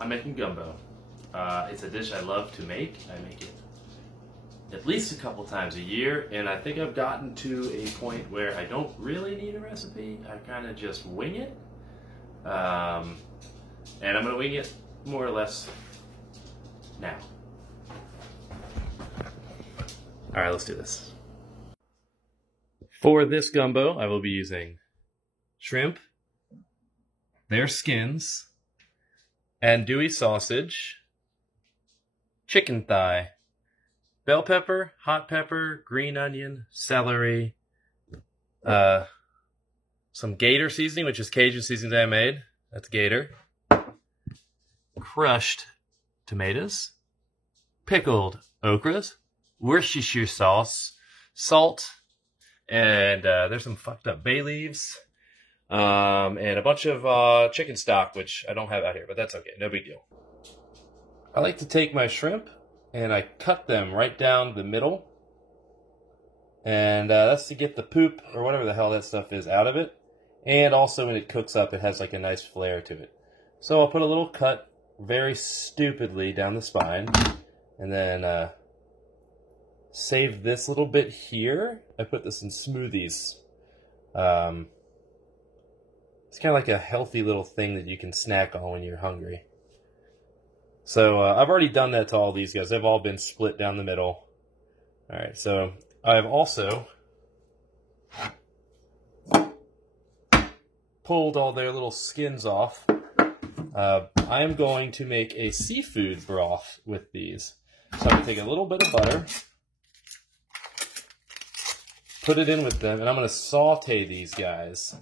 I'm making gumbo. It's a dish I love to make. I make it at least a couple times a year, and I think I've gotten to a point where I don't really need a recipe. I kind of just wing it. And I'm going to wing it more or less now. All right, let's do this. For this gumbo, I will be using shrimp, their skins, andouille sausage, chicken thigh, bell pepper, hot pepper, green onion, celery, some Gator seasoning, which is Cajun seasoning that I made. That's Gator. Crushed tomatoes, pickled okras, Worcestershire sauce, salt, and there's some fucked up bay leaves, and a bunch of chicken stock, which I don't have out here, but that's okay, no big deal. I like to take my shrimp and I cut them right down the middle, and that's to get the poop or whatever the hell that stuff is out of it, and also when it cooks up it has like a nice flair to it. So I'll put a little cut very stupidly down the spine, and then save this little bit here. I put this in smoothies. It's kind of like a healthy little thing that you can snack on when you're hungry. So I've already done that to all these guys. They've all been split down the middle. All right, so I've also pulled all their little skins off. I am going to make a seafood broth with these. So I'm going to take a little bit of butter, put it in with them, and I'm going to saute these guys.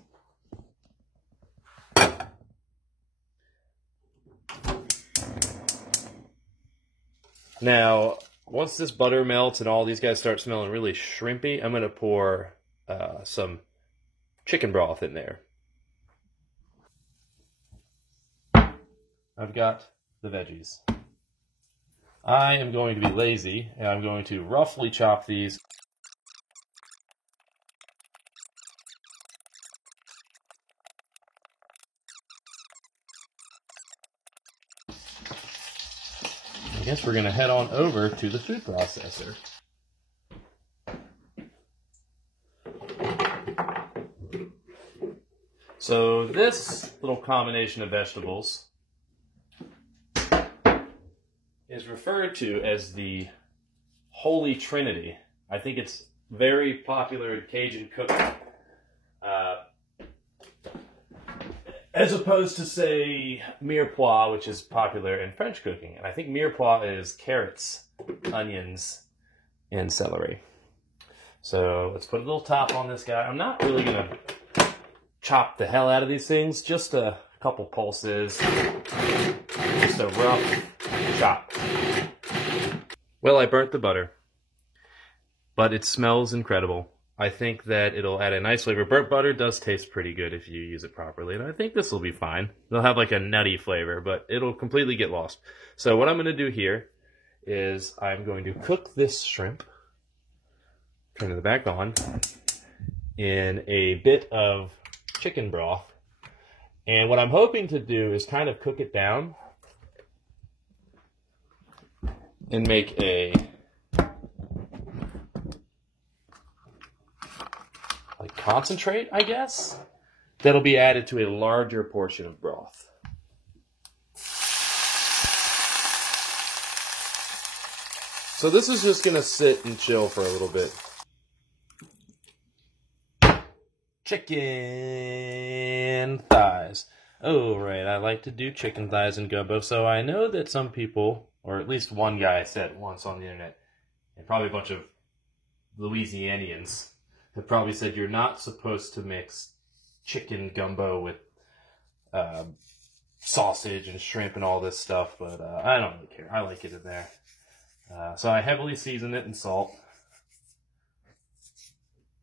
Now, once this butter melts and all these guys start smelling really shrimpy, I'm going to pour some chicken broth in there. I've got the veggies. I am going to be lazy, and I'm going to roughly chop these. I guess we're going to head on over to the food processor. So this little combination of vegetables is referred to as the Holy Trinity. I think it's very popular in Cajun cooking. As opposed to, say, mirepoix, which is popular in French cooking. And I think mirepoix is carrots, onions, and celery. So let's put a little top on this guy. I'm not really going to chop the hell out of these things. Just a couple pulses. Just a rough chop. Well, I burnt the butter, but it smells incredible. I think that it'll add a nice flavor. Burnt butter does taste pretty good if you use it properly, and I think this will be fine. It'll have like a nutty flavor, but it'll completely get lost. So what I'm going to do here is I'm going to cook this shrimp, turn it back on, in a bit of chicken broth. And what I'm hoping to do is kind of cook it down and make a concentrate, I guess, that'll be added to a larger portion of broth. So this is just going to sit and chill for a little bit. Chicken thighs. Oh, right, I like to do chicken thighs in gumbo, so I know that some people, or at least one guy said once on the internet, and probably a bunch of Louisianians, have probably said you're not supposed to mix chicken gumbo with sausage and shrimp and all this stuff, but I don't really care. I like it in there. So I heavily season it in salt.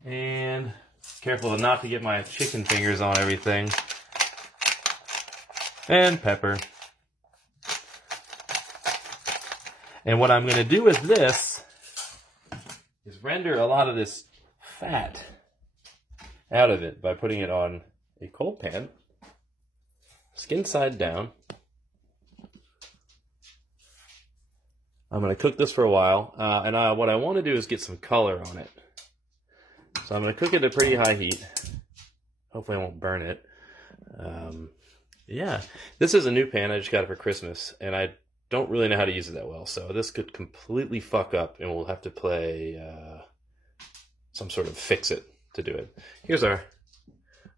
And careful not to get my chicken fingers on everything. And pepper. And what I'm going to do with this is render a lot of this fat out of it by putting it on a cold pan, skin side down, I'm going to cook this for a while, and what I want to do is get some color on it. So I'm going to cook it at pretty high heat. Hopefully I won't burn it. Yeah, this is a new pan. I just got it for Christmas, and I don't really know how to use it that well. So this could completely fuck up, and we'll have to play some sort of fix-it to do it.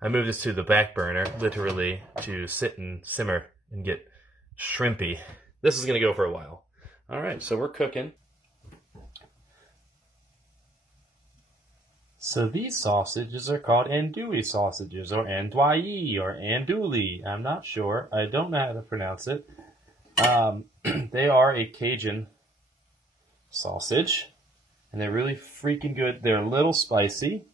I moved this to the back burner, literally, to sit and simmer and get shrimpy. This is going to go for a while. All right, so we're cooking. So these sausages are called andouille sausages, or andouille, or andouille. I'm not sure. I don't know how to pronounce it. They are a Cajun sausage, and they're really freaking good. They're a little spicy.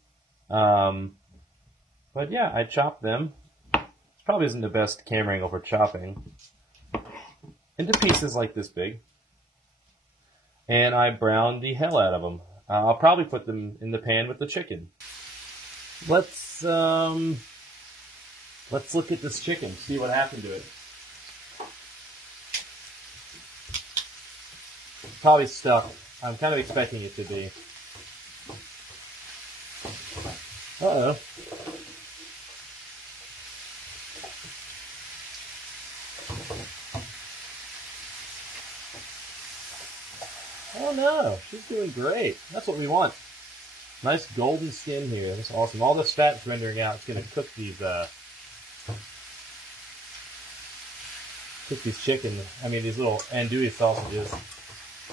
But yeah, I chopped them. This probably isn't the best camera angle for chopping. Into pieces like this big. And I browned the hell out of them. I'll probably put them in the pan with the chicken. Let's look at this chicken, see what happened to it. Probably stuck. I'm kind of expecting it to be. Uh-oh. Oh no, she's doing great. That's what we want. Nice golden skin here. That's awesome. All this fat's rendering out. It's going to cook these these little andouille sausages.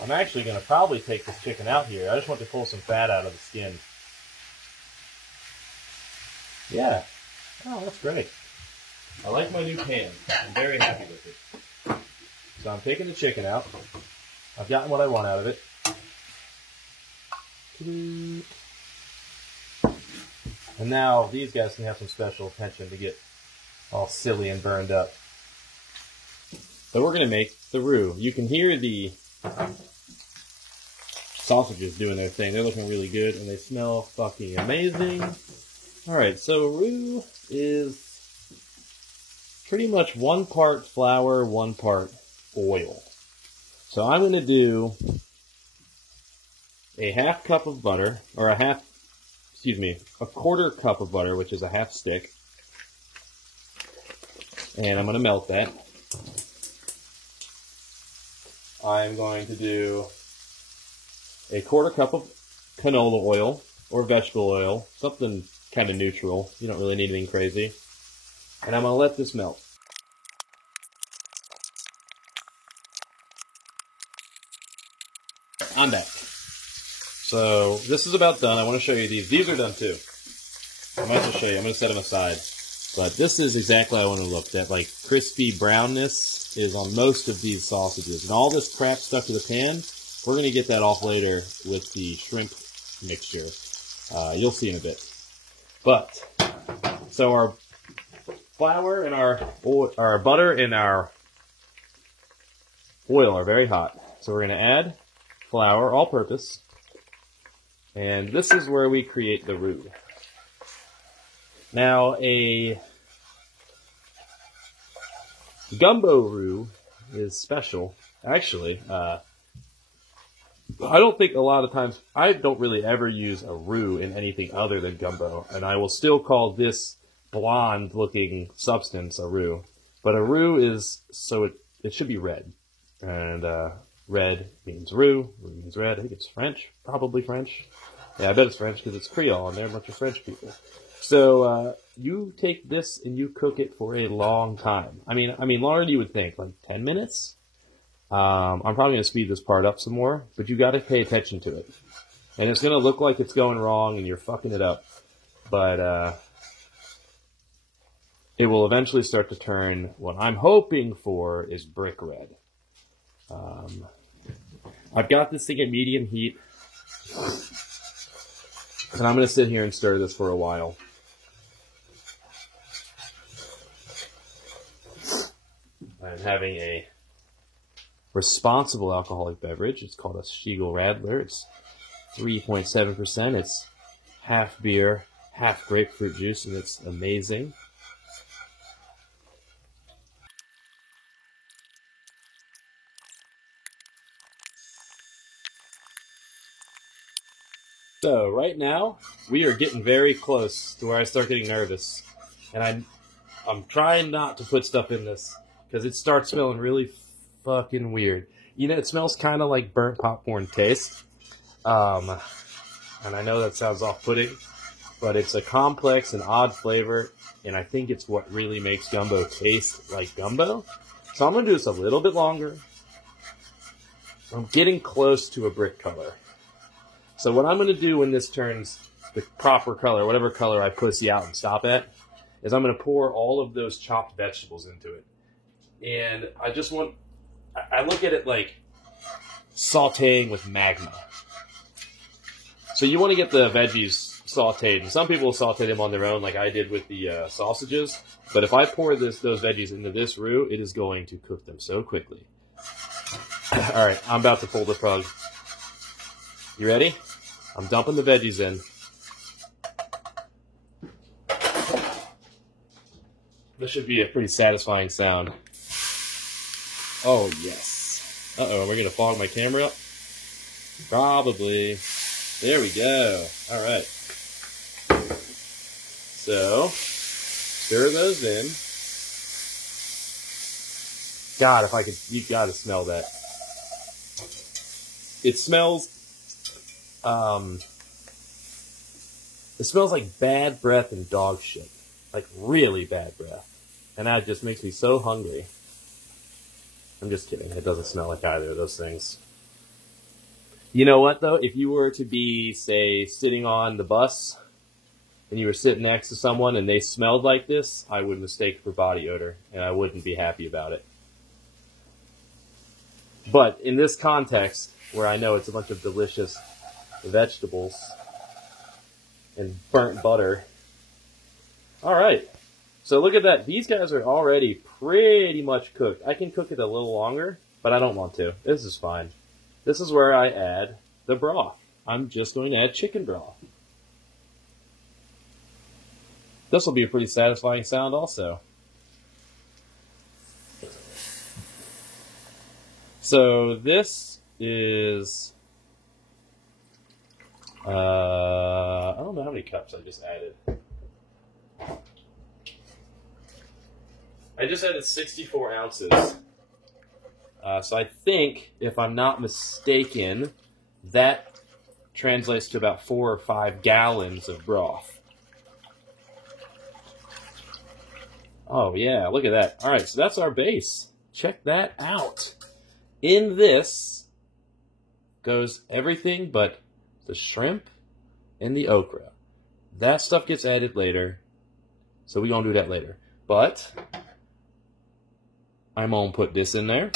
I'm actually going to probably take this chicken out here. I just want to pull some fat out of the skin. Yeah. Oh, that's great. I like my new pan. I'm very happy with it. So I'm taking the chicken out. I've gotten what I want out of it. And now these guys can have some special attention to get all silly and burned up. So we're going to make the roux. You can hear the sausages doing their thing. They're looking really good, and they smell fucking amazing. Alright, so roux is pretty much 1 part flour, 1 part oil. So I'm going to do a half cup of butter, or a 1/4 cup of butter, which is a half stick. And I'm going to melt that. I'm going to do a 1/4 cup of canola oil, or vegetable oil, something kind of neutral. You don't really need anything crazy. And I'm going to let this melt. I'm back. So this is about done. I want to show you these. These are done too. I might as well show you. I'm going to set them aside. But this is exactly how I want to look. That like crispy brownness is on most of these sausages. And all this crap stuck to the pan, we're going to get that off later with the shrimp mixture. You'll see in a bit. But, so our flour and our butter and our oil are very hot. So we're going to add flour, all-purpose, and this is where we create the roux. Now, a gumbo roux is special. Actually, I don't think a lot of times, I don't really ever use a roux in anything other than gumbo, and I will still call this blonde-looking substance a roux. But a roux is, so it should be red, and red means roux means red. I think it's French, probably French. Yeah, I bet it's French because it's Creole and they're a bunch of French people. So you take this and you cook it for a long time. I mean, longer than you would think, like 10 minutes. I'm probably going to speed this part up some more, but you got to pay attention to it. And it's going to look like it's going wrong and you're fucking it up. But it will eventually start to turn, what I'm hoping for is brick red. I've got this thing at medium heat, and I'm going to sit here and stir this for a while. I'm having a responsible alcoholic beverage. It's called a Stiegl Radler. It's 3.7%. It's half beer, half grapefruit juice, and it's amazing. So right now, we are getting very close to where I start getting nervous. And I'm trying not to put stuff in this because it starts smelling really fucking weird. You know, it smells kind of like burnt popcorn taste. And I know that sounds off-putting, but it's a complex and odd flavor, and I think it's what really makes gumbo taste like gumbo. So I'm going to do this a little bit longer. I'm getting close to a brick color. So what I'm going to do when this turns the proper color, whatever color I pussy out and stop at, is I'm going to pour all of those chopped vegetables into it. And I look at it like sauteing with magma. So you want to get the veggies sauteed. And some people will saute them on their own like I did with the sausages. But if I pour those veggies into this roux, it is going to cook them so quickly. All right, I'm about to pull the plug. You ready? I'm dumping the veggies in. This should be a pretty satisfying sound. Oh, yes. Uh-oh, we're going to fog my camera up? Probably. There we go. All right. So, stir those in. God, if I could, you gotta smell that. It smells like bad breath and dog shit. Like really bad breath. And that just makes me so hungry. I'm just kidding. It doesn't smell like either of those things. You know what, though? If you were to be, say, sitting on the bus and you were sitting next to someone and they smelled like this, I would mistake for body odor, and I wouldn't be happy about it. But in this context, where I know it's a bunch of delicious vegetables and burnt butter. All right. So look at that. These guys are already pretty much cooked. I can cook it a little longer, but I don't want to. This is fine. This is where I add the broth. I'm just going to add chicken broth. This will be a pretty satisfying sound also. So this is, I don't know how many cups I just added. I just added 64 ounces. So I think, if I'm not mistaken, that translates to about 4 or 5 gallons of broth. Oh yeah, look at that. All right, so that's our base. Check that out. In this goes everything but the shrimp and the okra. That stuff gets added later, so we're going to do that later. But I'm going to put this in there.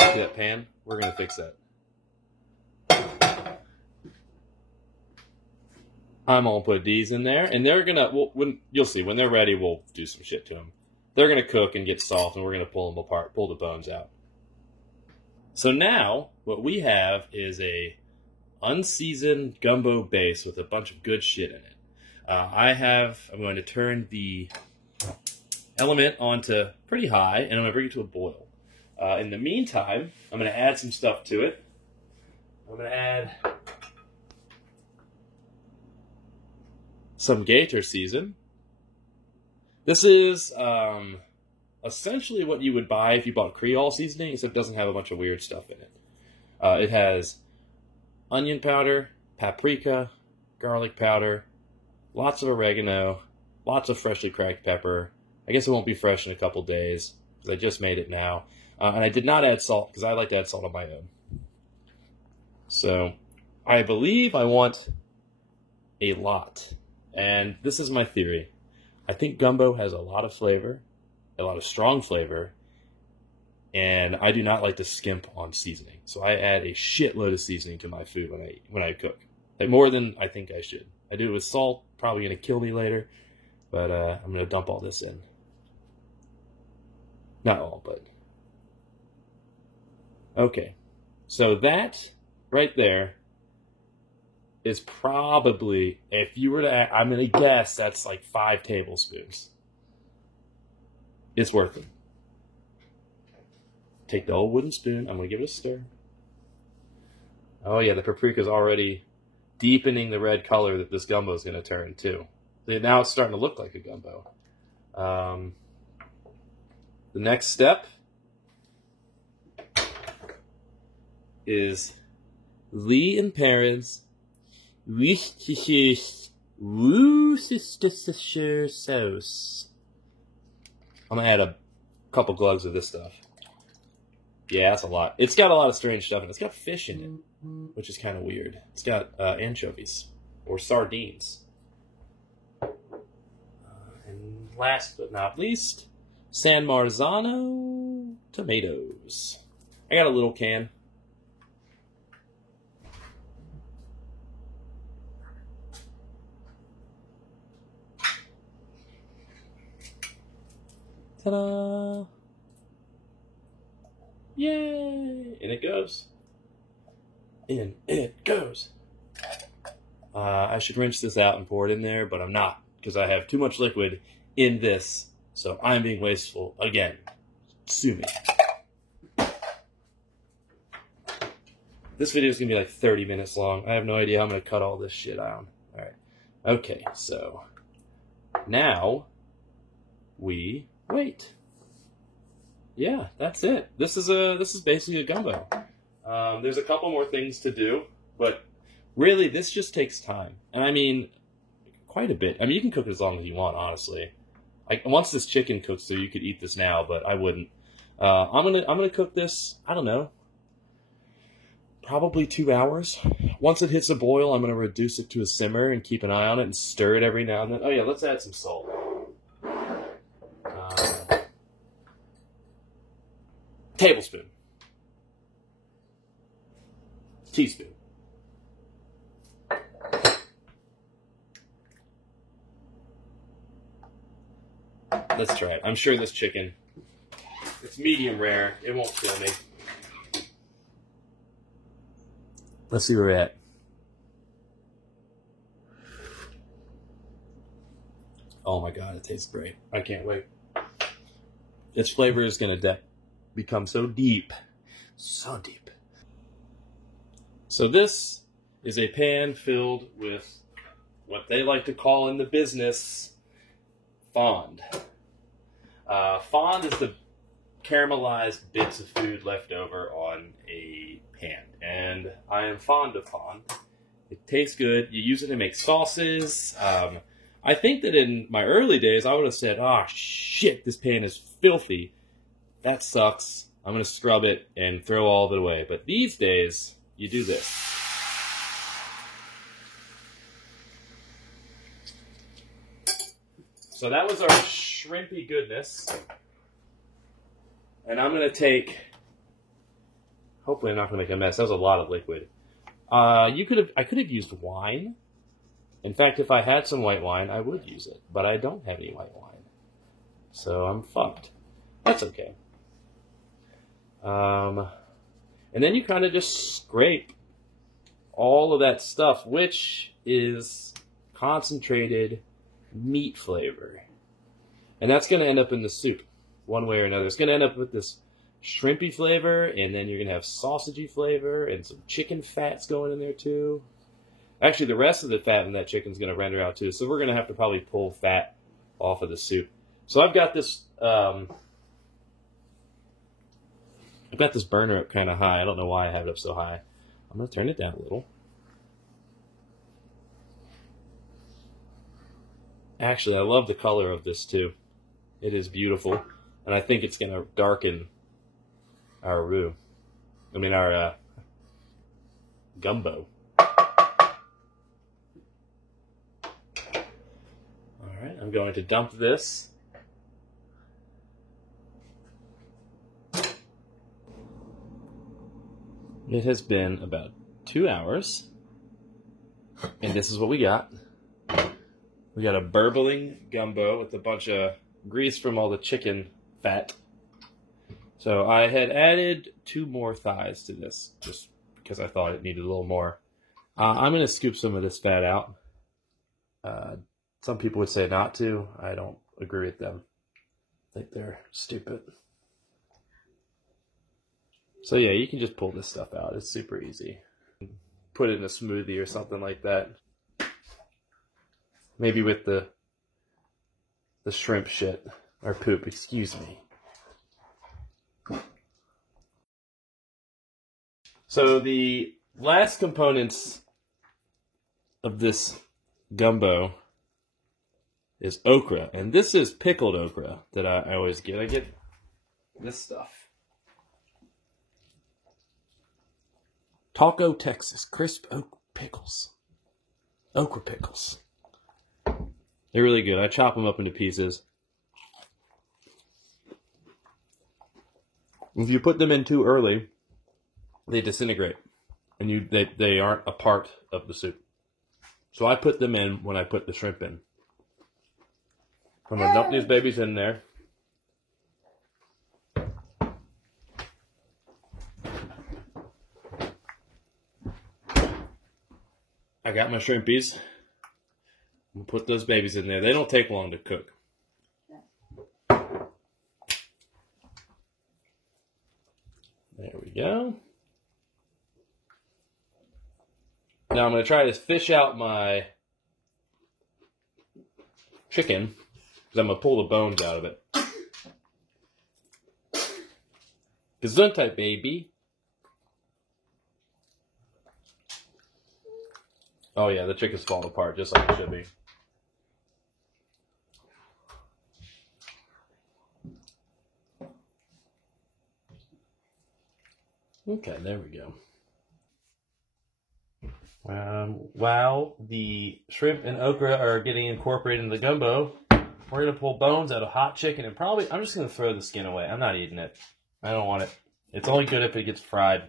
See that pan? We're going to fix that. I'm going to put these in there, and they're going to, when you'll see, when they're ready, we'll do some shit to them. They're going to cook and get soft, and we're going to pull them apart, pull the bones out. So now, what we have is a unseasoned gumbo base with a bunch of good shit in it. I'm going to turn the element onto pretty high, and I'm going to bring it to a boil. In the meantime, I'm going to add some stuff to it. I'm going to add some gator season. This is essentially what you would buy if you bought Creole seasoning, except it doesn't have a bunch of weird stuff in it. It has onion powder, paprika, garlic powder, lots of oregano, lots of freshly cracked pepper. I guess it won't be fresh in a couple days because I just made it now. And I did not add salt because I like to add salt on my own. So I believe I want a lot. And this is my theory. I think gumbo has a lot of flavor, a lot of strong flavor, and I do not like to skimp on seasoning. So I add a shitload of seasoning to my food when I cook. Like more than I think I should. I do it with salt, probably going to kill me later, but I'm going to dump all this in. Not all, but... Okay. So that right there is probably, if you were to add, I'm going to guess that's like 5 tablespoons. It's worth it. take the old wooden spoon. I'm going to give it a stir. Oh, yeah, the paprika is already deepening the red color that this gumbo is going to turn, too. Now it's starting to look like a gumbo. The next step is Lee and Perrin's Worcestershire sauce. I'm going to add a couple glugs of this stuff. Yeah, that's a lot. It's got a lot of strange stuff in it. It's got fish in it, which is kind of weird. It's got anchovies or sardines. And last but not least, San Marzano tomatoes. I got a little can. Ta-da! Yay! In it goes. In it goes. I should rinse this out and pour it in there, but I'm not, because I have too much liquid in this, so I'm being wasteful again. Sue me. This video is going to be like 30 minutes long. I have no idea how I'm going to cut all this shit out. Alright. Okay, so now we wait. Yeah, that's it. This is basically a gumbo. There's a couple more things to do, but really this just takes time. And I mean, quite a bit. I mean, you can cook it as long as you want, honestly. Like, once this chicken cooks through, you could eat this now, but I wouldn't. I'm gonna cook this, I don't know, probably 2 hours. Once it hits a boil, I'm gonna reduce it to a simmer and keep an eye on it and stir it every now and then. Oh yeah, let's add some salt. Tablespoon. Teaspoon. Let's try it. I'm sure this chicken, it's medium rare. It won't kill me. Let's see where we're at. Oh my god, it tastes great. I can't wait. Its flavor is going to become so deep. So deep. So this is a pan filled with what they like to call in the business fond. Fond is the caramelized bits of food left over on a pan. And I am fond of fond. It tastes good. You use it to make sauces. I think that in my early days, I would have said, oh shit, this pan is filthy. That sucks. I'm going to scrub it and throw all of it away. But these days, you do this. So that was our shrimpy goodness. And I'm going to take... Hopefully I'm not going to make a mess. That was a lot of liquid. I could have used wine. In fact, if I had some white wine, I would use it. But I don't have any white wine. So I'm fucked. That's okay. And then you kind of just scrape all of that stuff, which is concentrated meat flavor. And that's going to end up in the soup, one way or another. It's going to end up with this shrimpy flavor, and then you're going to have sausagey flavor, and some chicken fats going in there too. Actually, the rest of the fat in that chicken is going to render out too, so we're going to have to probably pull fat off of the soup. So I've got this burner up kind of high. I don't know why I have it up so high. I'm going to turn it down a little. Actually, I love the color of this too. It is beautiful, and I think it's going to darken our roux. I mean, our gumbo. Alright, I'm going to dump this. It has been about 2 hours, and this is what we got. We got a burbling gumbo with a bunch of grease from all the chicken fat. So I had added 2 more thighs to this, just because I thought it needed a little more. I'm going to scoop some of this fat out. Some people would say not to. I don't agree with them. I think they're stupid. So yeah, you can just pull this stuff out. It's super easy. Put it in a smoothie or something like that. Maybe with the shrimp shit. Or poop, excuse me. So the last components of this gumbo is okra. And this is pickled okra that I always get. I get this stuff. Taco, Texas, crisp oak pickles. Okra pickles. They're really good. I chop them up into pieces. If you put them in too early, they disintegrate. And they aren't a part of the soup. So I put them in when I put the shrimp in. I'm going to dump these babies in there. I got my shrimpies. I'm going to put those babies in there. They don't take long to cook. There we go. Now I'm going to try to fish out my chicken, because I'm going to pull the bones out of it. Gesundheit, baby. Oh yeah, the chicken's falling apart just like it should be. Okay, there we go. While the shrimp and okra are getting incorporated in the gumbo, we're going to pull bones out of hot chicken and probably, I'm just going to throw the skin away. I'm not eating it. I don't want it. It's only good if it gets fried.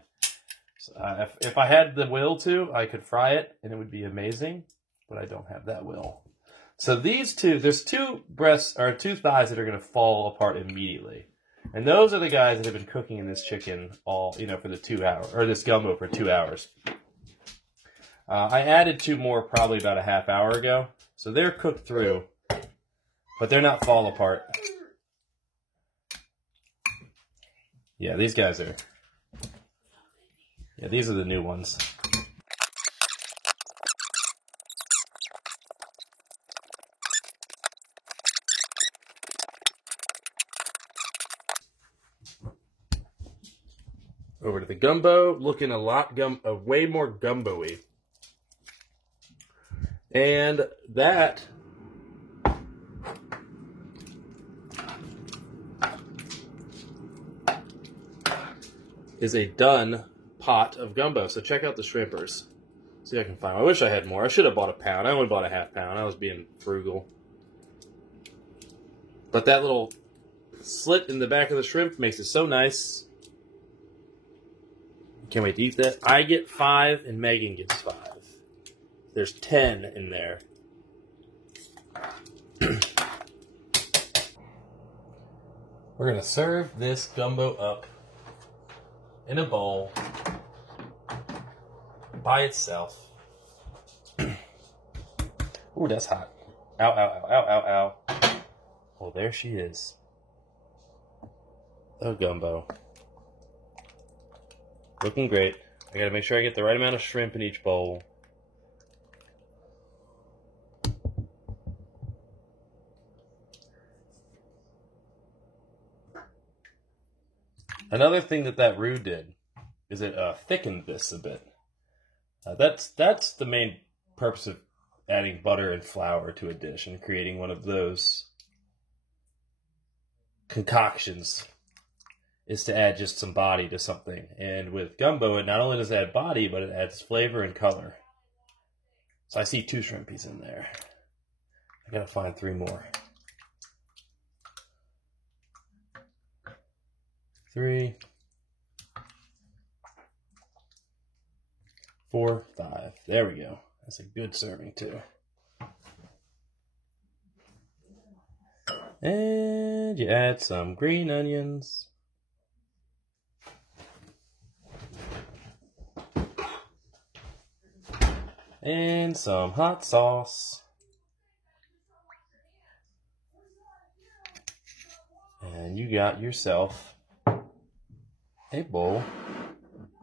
So, if I had the will to, I could fry it and it would be amazing, but I don't have that will. So these two, there's two breasts or two thighs that are going to fall apart immediately. And those are the guys that have been cooking in this chicken all, for the 2 hours, or this gumbo for 2 hours. I added two more probably about a half hour ago. So they're cooked through, but they're not fall apart. Yeah, these guys are, these are the new ones. Over to the gumbo, looking way more gumbo-y. And that is a done pot of gumbo. So check out the shrimpers. See if I can find them. I wish I had more. I should have bought a pound. I only bought a half pound. I was being frugal. But that little slit in the back of the shrimp makes it so nice. Can't wait to eat that. I get 5 and Megan gets 5. There's 10 in there. We're going to serve this gumbo up in a bowl by itself. Ooh, that's hot. Ow, ow, ow, ow, ow, ow. Oh, there she is. The gumbo. Looking great. I gotta make sure I get the right amount of shrimp in each bowl. Another thing that roux did is it thickened this a bit. That's the main purpose of adding butter and flour to a dish and creating one of those concoctions, is to add just some body to something. And with gumbo, it not only does it add body, but it adds flavor and color. So I see 2 shrimpies in there. I gotta find 3 more. 3, 4, 5. There we go. That's a good serving too. And you add some green onions. And some hot sauce. And you got yourself a bowl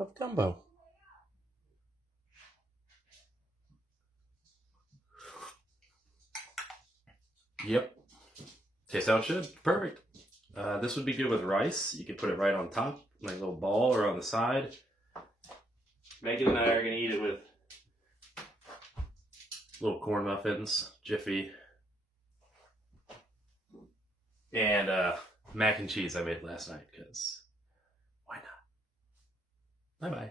of gumbo. Yep. Tastes how it should. Perfect. This would be good with rice. You could put it right on top, like a little ball, or on the side. Megan and I are going to eat it with little corn muffins, Jiffy, and mac and cheese I made last night, because why not? Bye-bye.